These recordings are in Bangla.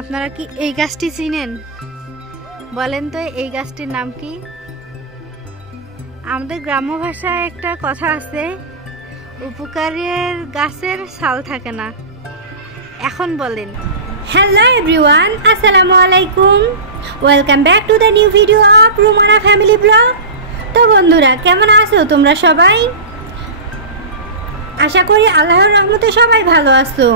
আপনারা কি এই গাছটি চিনেন? বলেন তো এই গাছটির নাম কি? আমাদের গ্রাম্য ভাষায় একটা কথা আছে, উপকারের গাছের ছাল থাকে না। এখন বলেন। হ্যালো এভরিওয়ান, আসসালামু আলাইকুম। Welcome back to the new video of Rumana family blog. তো বন্ধুরা, কেমন আছো তোমরা সবাই? আশা করি আল্লাহর রহমতে সবাই ভালো আছো।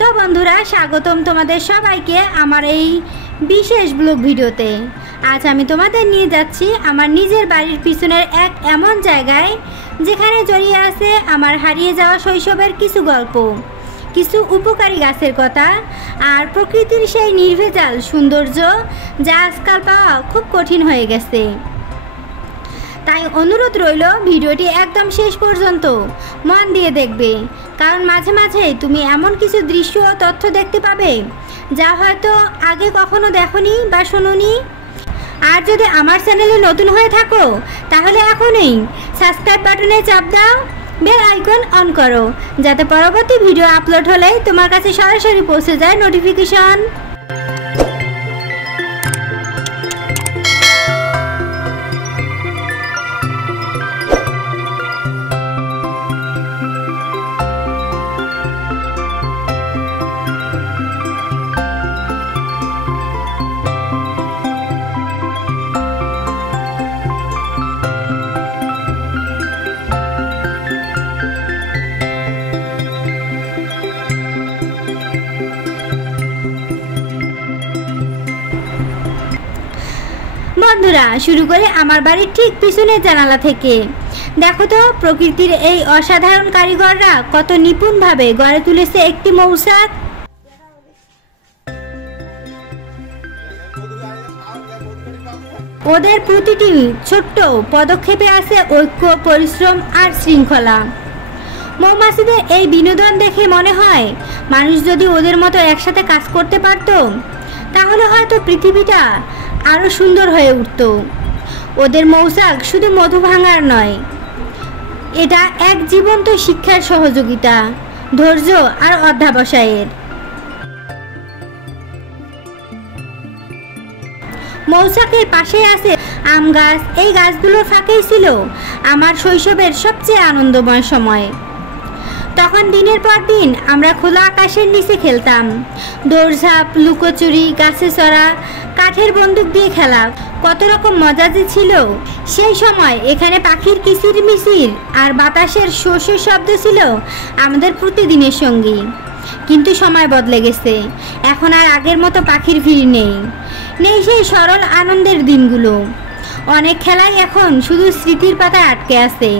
তো বন্ধুরা, স্বাগতম তোমাদের সবাইকে আমার এই বিশেষ ব্লগ ভিডিওতে। আজ আমি তোমাদের নিয়ে যাচ্ছি আমার নিজের বাড়ির পিছনের এক এমন জায়গায় যেখানে জড়িয়ে আছে আমার হারিয়ে যাওয়া শৈশবের কিছু গল্প, কিছু উপকারী গাছের কথা আর প্রকৃতির সেই নির্ভেজাল সৌন্দর্য যা আজকাল পাওয়া খুব কঠিন হয়ে গেছে। তাই অনুরোধ রইল ভিডিওটি একদম শেষ পর্যন্ত মন দিয়ে দেখবে, কারণ মাঝে মাঝে তুমি এমন কিছু দৃশ্য ও তথ্য দেখতে পাবে যা হয়তো আগে কখনো দেখোনি বা শোনোনি। আর যদি আমার চ্যানেলে নতুন হয়ে থাকো তাহলে এখনই সাবস্ক্রাইব বাটনে চাপ দাও, বেল আইকন অন করো, যাতে পরবর্তী ভিডিও আপলোড হলে তোমার কাছে সরাসরি পৌঁছে যায় নোটিফিকেশন। বন্ধুরা, শুরু করে আমার বাড়ির ঠিক পিছনের জানালা থেকে। দেখো তো প্রকৃতির এই অসাধারণ কারিগররা কত নিপুণভাবে গড়ে তুলেছে একটি মৌচাক। ওদের প্রতিটি ছোট্ট পদক্ষেপে আছে ঐক্য, পরিশ্রম আর শৃঙ্খলা। মৌমাছিদের এই বিনোদন দেখে মনে হয় মানুষ যদি ওদের মতো একসাথে কাজ করতে পারত তাহলে হয়তো পৃথিবীটা আরো সুন্দর হয়ে উঠত। ওদের মৌচাক শুধু মধু ভাঙার নয়, এটা এক জীবন্ত শিক্ষার সহযোগিতা, ধৈর্য আর অধ্যাবসায়ের। মৌচাকের পাশে আছে আম গাছ। এই গাছগুলোর ফাঁকেই ছিল আমার শৈশবের সবচেয়ে আনন্দময় সময়। তখন দিনের পর দিন আমরা খোলা আকাশের নিচে খেলতাম, দৌড়ঝাঁপ, লুকোচুরি, গাছে চড়া, কাঠের বন্দুক দিয়ে খেলা, কত রকম মজা যে ছিল। সেই সময় এখানে পাখির কিচিরমিচির আর বাতাসের শোঁ-শোঁ শব্দ ছিল আমাদের প্রতিদিনের সঙ্গী। কিন্তু সময় বদলে গেছে, এখন আর আগের মতো পাখির ভিড় নেই, নেই সেই সরল আনন্দের দিনগুলো। অনেক খেলাই এখন শুধু স্মৃতির পাতায় আটকে আছে।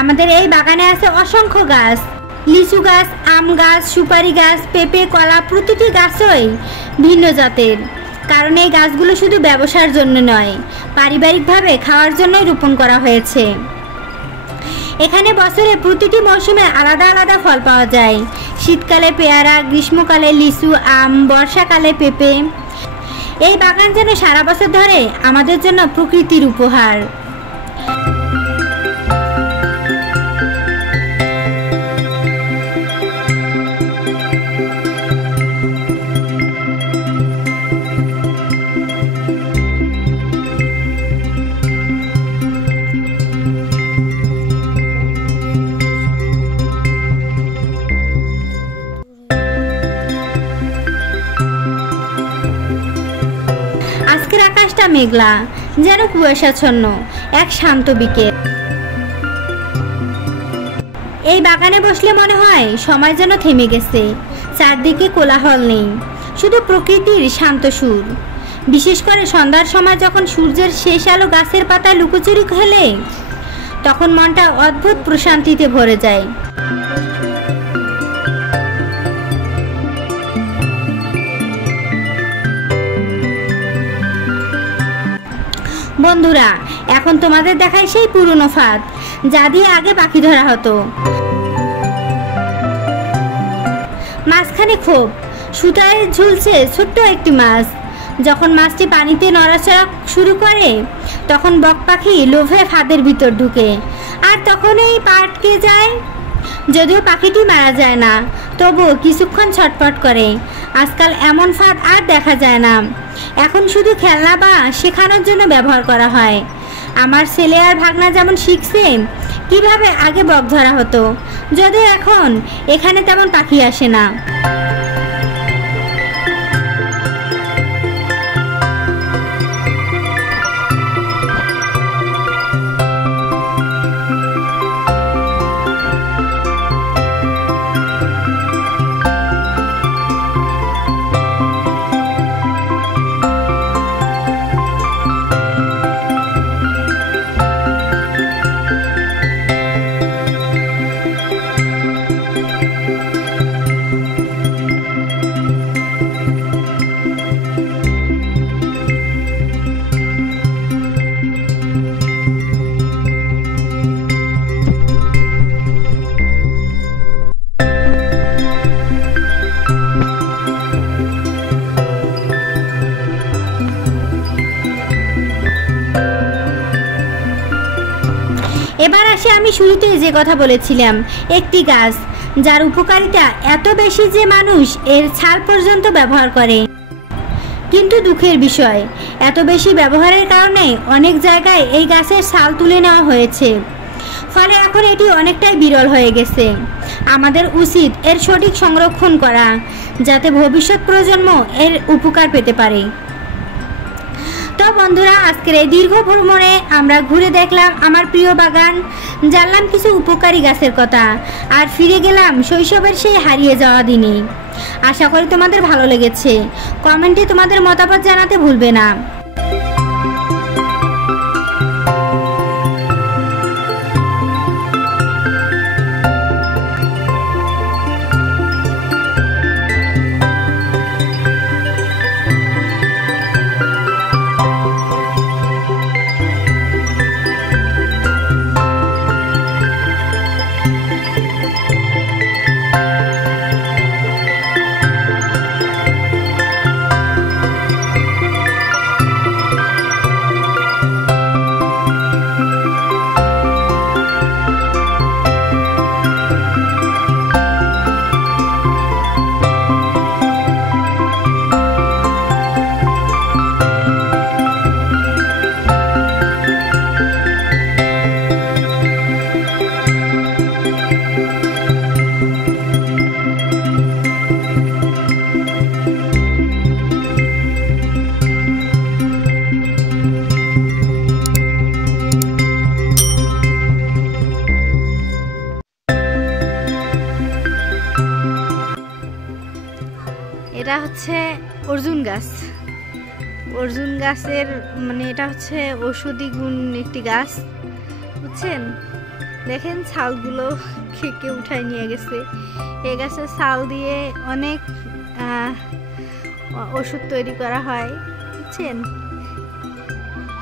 আমাদের এই বাগানে আছে অসংখ্য গাছ, লিচু গাছ, আম গাছ, সুপারি গাছ, পেঁপে, কলা। প্রতিটি গাছই ভিন্ন জাতের, কারণ এই গাছগুলো শুধু ব্যবসার জন্য নয়, পারিবারিকভাবে খাওয়ার জন্যই রোপণ করা হয়েছে। এখানে বছরে প্রতিটি মৌসুমে আলাদা আলাদা ফল পাওয়া যায়। শীতকালে পেয়ারা, গ্রীষ্মকালে লিচু, আম, বর্ষাকালে পেঁপে। এই বাগান যেন সারা বছর ধরে আমাদের জন্য প্রকৃতির উপহার। আজকের আকাশটা মেঘলা, যেন কুয়াশাচ্ছন্ন এক শান্ত বিকেল। এই বাগানে বসলে মনে হয় সময় যেন থেমে গেছে, চারদিকে কোলাহল নেই, শুধু প্রকৃতির শান্ত সুর। বিশেষ করে সন্ধ্যার সময় যখন সূর্যের শেষ আলো গাছের পাতায় লুকোচুরি খেলে, তখন মনটা অদ্ভুত প্রশান্তিতে ভরে যায়। বন্ধুরা, এখন তোমাদের দেখায় সেই পুরনো ফাঁদ যা দিয়ে আগে পাখি ধরা হতো। মাঝখানে খোপ, সুতায় ঝুলছে ছোট্ট একটি মাছ। যখন মাছটি পানিতে নড়াচড়া শুরু করে তখন বক পাখি লোভে ফাঁদের ভিতর ঢুকে আর তখনই পা আটকে যায়। যদিও পাখিটি মারা যায় না, তবুও কিছুক্ষণ ছটফট করে। আজকাল এমন ফাঁদ আর দেখা যায় না, এখন শুধু খেলনা বা শেখানোর জন্য ব্যবহার করা হয়। আমার ছেলে আর ভাগনা যেমন শিখছে কিভাবে আগে বক ধরা হতো, যদিও এখন এখানে তেমন পাখি আসে না। এবার আসে আমি শুরুতে যে কথা বলেছিলাম, একটি গাছ যার উপকারিতা এত বেশি যে মানুষ এর ছাল পর্যন্ত ব্যবহার করে। কিন্তু দুঃখের বিষয়, এত বেশি ব্যবহারের কারণে অনেক জায়গায় এই গাছের ছাল তুলে নেওয়া হয়েছে, ফলে এখন এটি অনেকটাই বিরল হয়ে গেছে। আমাদের উচিত এর সঠিক সংরক্ষণ করা, যাতে ভবিষ্যৎ প্রজন্ম এর উপকার পেতে পারে। তো বন্ধুরা, আজকের এই দীর্ঘ ভ্রমণে আমরা ঘুরে দেখলাম আমার প্রিয় বাগান, জানলাম কিছু উপকারী গাছের কথা, আর ফিরে গেলাম শৈশবের সেই হারিয়ে যাওয়া দিনে। আশা করি তোমাদের ভালো লেগেছে। কমেন্টে তোমাদের মতামত জানাতে ভুলবে না। এটা হচ্ছে অর্জুন গাছ। অর্জুন গাছের মানে এটা হচ্ছে ঔষধি গুণ একটি গাছ, বুঝছেন? দেখেন ছালগুলো খেকে উঠায় নিয়ে গেছে। এই গাছের ছাল দিয়ে অনেক ওষুধ তৈরি করা হয়, বুঝছেন?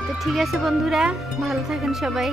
তো ঠিক আছে বন্ধুরা, ভালো থাকেন সবাই।